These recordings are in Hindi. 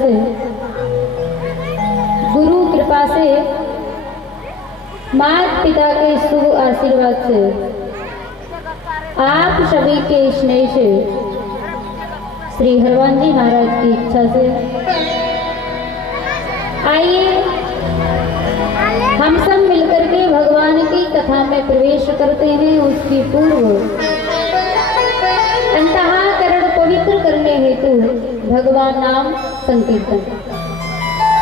से, गुरु कृपा से, माता पिता के शुभ आशीर्वाद से, आप सभी के स्नेह से, श्री हरवान जी महाराज की इच्छा से आइए हम सब मिलकर के भगवान की कथा में प्रवेश करते हैं। उसकी पूर्व अंतःकरण पवित्र करने हेतु भगवान नाम संकीर्तन।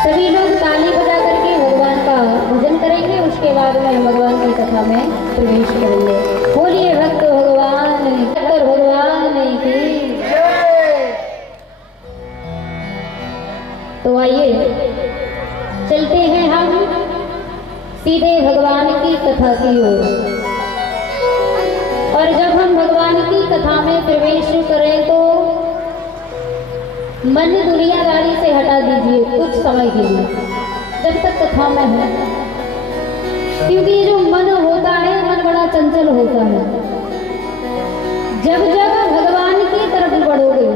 सभी लोग ताली बजा करके भगवान का भजन करेंगे। उसके बाद में हम भगवान की कथा में प्रवेश करेंगे। बोलिए भक्त भगवान की। तो आइए चलते हैं हम सीधे भगवान की कथा की ओर। और जब हम भगवान की कथा में प्रवेश करें तो मन दुनियादारी से हटा दीजिए कुछ समय के लिए, जब तक कथा में है, क्योंकि जो मन होता है मन बड़ा चंचल होता है। जब जब भगवान की तरफ बढ़ोगे,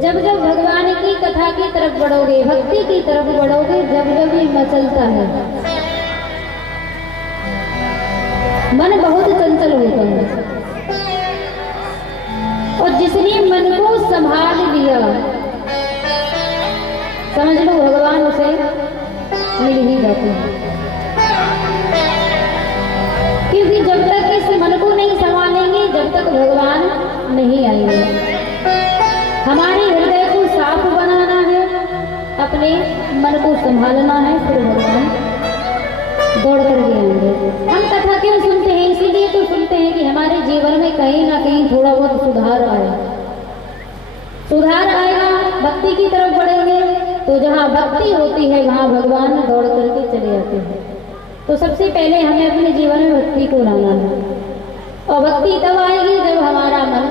जब जब भगवान की कथा की तरफ बढ़ोगे, भक्ति की तरफ बढ़ोगे, जब जब ये मचलता है मन बहुत चंचल होता है। और जिसने मन को संभाल लिया समझ लो भगवान उसे मिल ही जाते हैं। क्योंकि जब तक इस मन को नहीं संभालेंगे जब तक भगवान नहीं आएंगे। हमारे हृदय को साफ बनाना है, अपने मन को संभालना है, फिर भगवान दौड़ कर के आएंगे। हम कथा क्यों सुनते हैं? इसीलिए तो सुनते हैं कि हमारे जीवन में कहीं ना कहीं थोड़ा बहुत सुधार आए। सुधार आएगा, भक्ति की तरफ बढ़ेंगे तो जहाँ भक्ति होती है वहाँ भगवान दौड़ करके चले आते हैं। तो सबसे पहले हमें अपने जीवन में भक्ति को लाना है। और भक्ति तब आएगी जब हमारा मन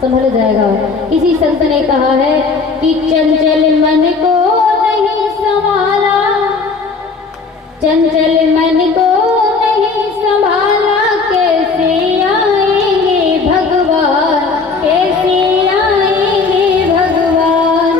संभल जाएगा। किसी संत ने कहा है कि चंचल मन को नहीं संभाला, चंचल मन को नहीं संभाला, कैसे आएंगे भगवान, कैसे आएंगे भगवान।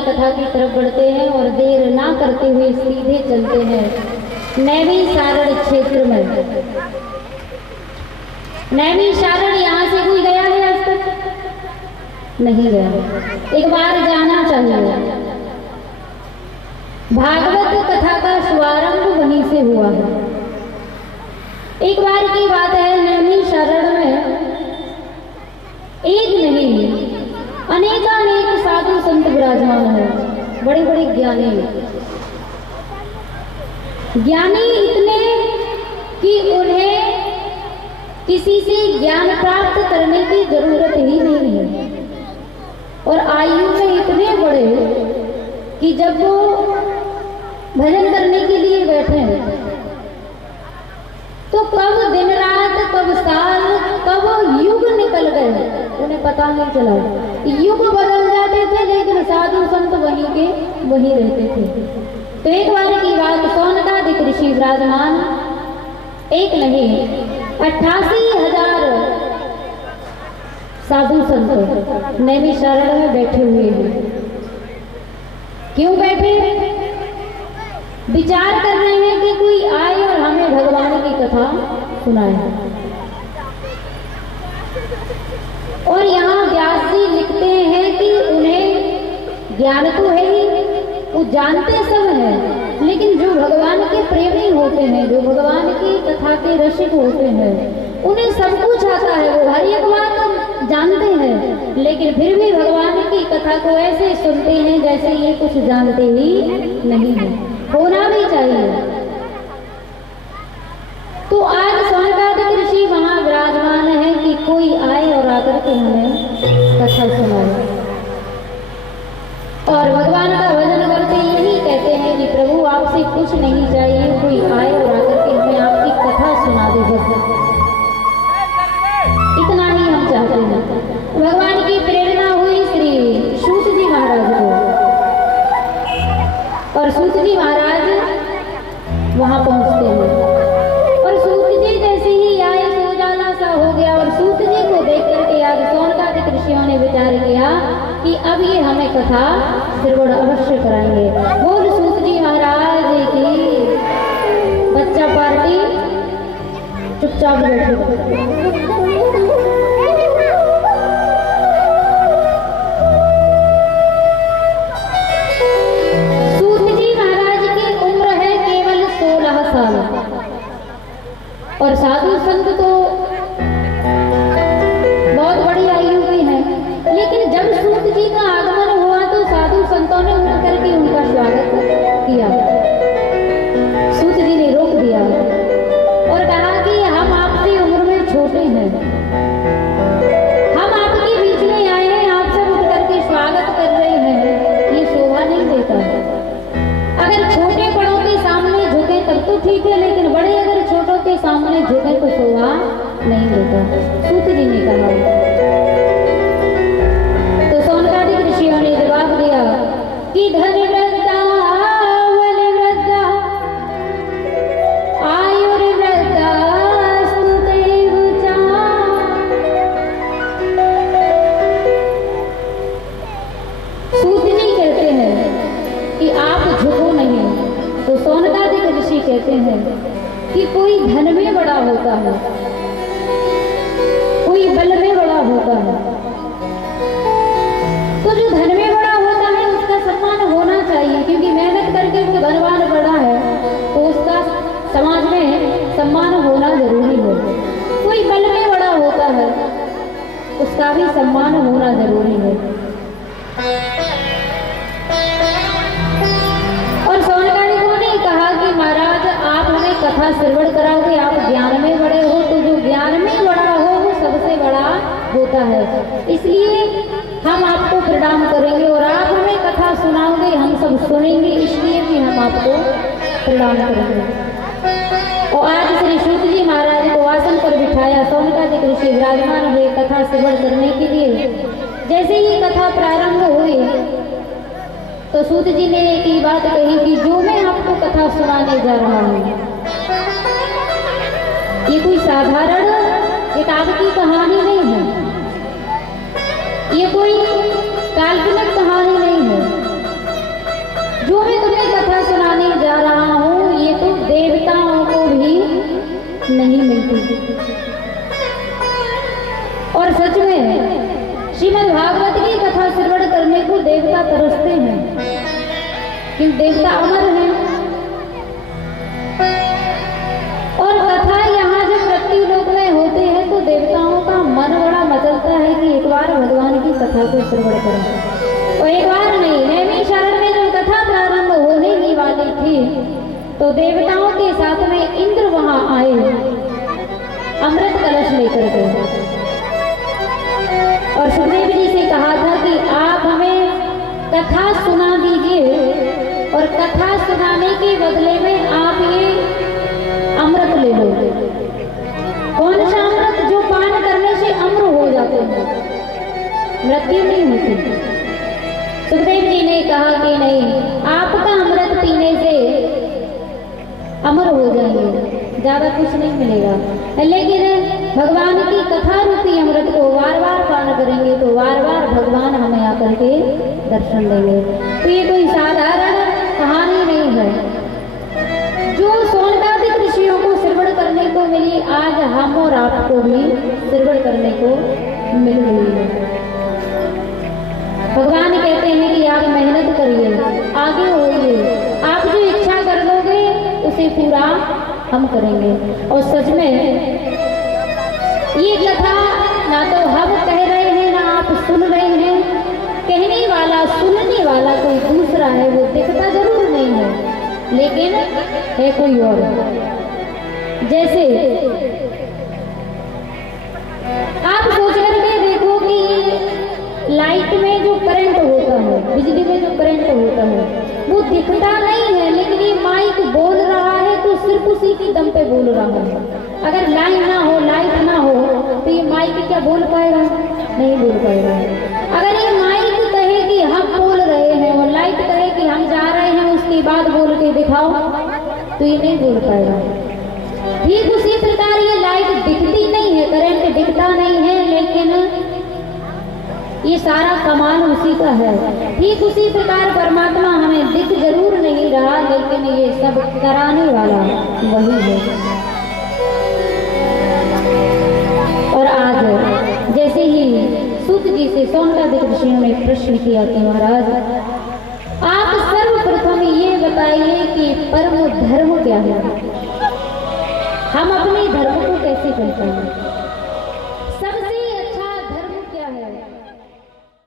कथा की तरफ बढ़ते हैं और देर ना करते हुए सीधे चलते हैं नैवी सारण क्षेत्र में। नैमिषारण्य यहाँ से कोई गया है आज तक? नहीं गया। एक बार जाना चाहिए। भागवत कथा का शुभारंभ वहीं से हुआ है। एक बार की बात है, नैमिषारण्य में एक नहीं अनेकानेक साधु संत विराजमान है, बड़े बड़े ज्ञानी। ज्ञानी इतने कि उन्हें किसी से ज्ञान प्राप्त करने की जरूरत ही नहीं है, और आयु में इतने बड़े कि जब वो भजन करने के लिए बैठे हैं तो कब दिन रात, कब साल, कब युग निकल गए उन्हें पता नहीं चला। युग बदल जाते थे लेकिन साधु संत वहीं के वहीं रहते थे। तो एक बार की बात, सौनकादिक ऋषि विराजमान, एक नहीं 88,000 साधु संत नैमिषारण्य में बैठे हुए हैं। क्यों बैठे? विचार कर रहे हैं कि कोई आए और हमें भगवान की कथा सुनाए। और यहाँ व्यास जी लिखते हैं कि उन्हें ज्ञान तो है ही, वो जानते सब हैं, लेकिन जो भगवान के प्रेमी होते हैं, जो भगवान की कथा के रसिक होते हैं, उन्हें सब कुछ आता है, वो हर एक बात जानते हैं, लेकिन फिर भी भगवान की कथा को ऐसे सुनते हैं जैसे ये कुछ जानते ही नहीं है। होना भी चाहिए। तो आज सौनकादिक ऋषि वहां विराजमान है कि कोई आए और आकर के हमें कथा सुनाए। और भगवान का भजन करते यही कहते हैं कि प्रभु आपसे कुछ नहीं चाहिए, कोई आए और आकर के हमें आपकी कथा सुना दे, बस इतना ही हम चाहते हैं। भगवान की प्रेरणा हुई श्री सूत जी महाराज को, और सूत जी महाराज वहां पहुंचते हैं, और सूत जी जैसे ही आए तो उजाला सा हो गया। और सूत जी को देख करके आज सौनकादिक ऋषियों ने विचार किया कि अब ये हमें कथा श्रवण अवश्य कराएंगे। बोल सूत जी महाराज की। बच्चा पार्टी चुपचाप बैठे। और साधु संत तो बहुत बड़ी आयु के हैं, लेकिन जब सूत जी का आगमन हुआ तो साधु संतों ने उठ करके उनका स्वागत किया। सूत जी ने रोक दिया और कहा कि हम आपसे उम्र में छोटे हैं, हम आपके बीच में आए हैं, आप सब उठ करके स्वागत कर रहे हैं, ये शोभा नहीं देता। अगर छोटे बड़ों के सामने झुके तब तो ठीक है, लेकिन बड़े अगर छोटों के सामने झुके तो शोभा नहीं देता, सूत जी ने कहा। तो सौनकादिक ऋषियों ने जवाब दिया कि धन वृद्धा बल वृद्धा आयुर्वृद्धा स्तुतेव च। सूत जी कहते हैं कि आप झुको नहीं, तो सौनकादिक ऋषि कहते हैं कि कोई धन में बड़ा होता है, कोई बल में बड़ा होता है, तो जो धन में बड़ा होता है उसका सम्मान होना चाहिए, क्योंकि मेहनत करके वो धनवान बड़ा है तो उसका समाज में सम्मान होना जरूरी है। कोई बल में बड़ा होता है उसका भी सम्मान होना जरूरी है। और सौनकादिकों ने कहा कि महाराज आप हमें कथा श्रवण कराओगे, आप ज्ञान में बड़े हो, तो जो ज्ञान में बड़ा हो वो सबसे बड़ा होता है, इसलिए हम आपको प्रणाम करेंगे और आप हमें कथा सुनाओगे, हम सब सुनेंगे, इसलिए भी हम आपको प्रणाम करेंगे। और आज श्री सूत जी महाराज को आसन पर बिठाया, सौनकादिक ऋषि विराजमान हुए कथा श्रवण करने के लिए। जैसे ही कथा प्रारंभ हुई तो सूत जी ने एक ही बात कही कि जो मैं आपको कथा सुनाने जा रहा हूँ ये कोई साधारण किताब की कहानी नहीं है, ये कोई काल्पनिक कहानी नहीं है। जो मैं तुम्हें कथा सुनाने जा रहा हूँ ये तो देवताओं को भी नहीं मिलती। और सच में श्रीमद् भागवत की कथा श्रवण करने को देवता तरसते हैं, क्योंकि देवता अमर हैं। और कथा यहाँ जब मृत्यु लोक में होते हैं तो देवताओं का मन बड़ा मचलता है कि एक बार भगवान की कथा को श्रवण करें। और एक बार नहीं, नैमिषारण्य में जब कथा प्रारंभ होने ही वाली थी तो देवताओं के साथ में इंद्र वहां आए अमृत कलश लेकर के, और सुखदेव जी से कहा था कि आप हमें कथा सुना दीजिए और कथा सुनाने के बदले में आप ये अमृत ले लो। कौन सा अमृत? जो पान करने से अमर हो जाते हैं, मृत्यु नहीं होती। सुखदेव जी ने कहा कि नहीं, आपका अमृत पीने से अमर हो जाएंगे, ज्यादा कुछ नहीं मिलेगा, लेकिन भगवान की कथा रूपी अमृत को बार बार पान करेंगे तो बार बार भगवान हमें आकर के दर्शन देंगे। तो ये कोई साधारण कहानी नहीं है। जो सोनकादिक ऋषियों को श्रवण करने को मिली, आज हम और आपको भी श्रवण करने को मिल रही है। भगवान कहते हैं कि आप मेहनत करिए, आगे होइए, आप जो इच्छा कर लोगे उसे पूरा हम करेंगे। और सच में ये कथा ना तो हम कह रहे हैं ना आप सुन रहे हैं, कहने वाला सुनने वाला कोई दूसरा है, वो दिखता जरूर नहीं है लेकिन है कोई और। जैसे आप सोच करके देखो कि लाइट में जो करंट होता है, बिजली में जो करंट होता है वो दिखता नहीं है, लेकिन ये माइक बोल रहा है तो सिर्फ उसी के दम पे बोल रहा है। अगर लाइन ना हो, लाइट ना हो तो ये माइक क्या बोल पाएगा? नहीं बोल पाएगा। अगर ये माइक कहे कि हम बोल रहे हैं और लाइट कहे कि हम जा रहे हैं, उसके बाद बोल के दिखाओ, तो ये नहीं बोल पाएगा। ठीक उसी प्रकार ये लाइट दिखती नहीं है, करंट दिखता नहीं है, लेकिन ये सारा कमाल उसी का है। ठीक उसी प्रकार परमात्मा हमें दिख जरूर नहीं रहा, लेकिन ये सब कराने वाला वही है। और आज जैसे ही सूत जी से सोनकादिक ऋषियों ने प्रश्न किया कि महाराज आप सर्वप्रथम ये बताइए कि परम धर्म क्या है, हम अपने धर्म को कैसे पहचानें।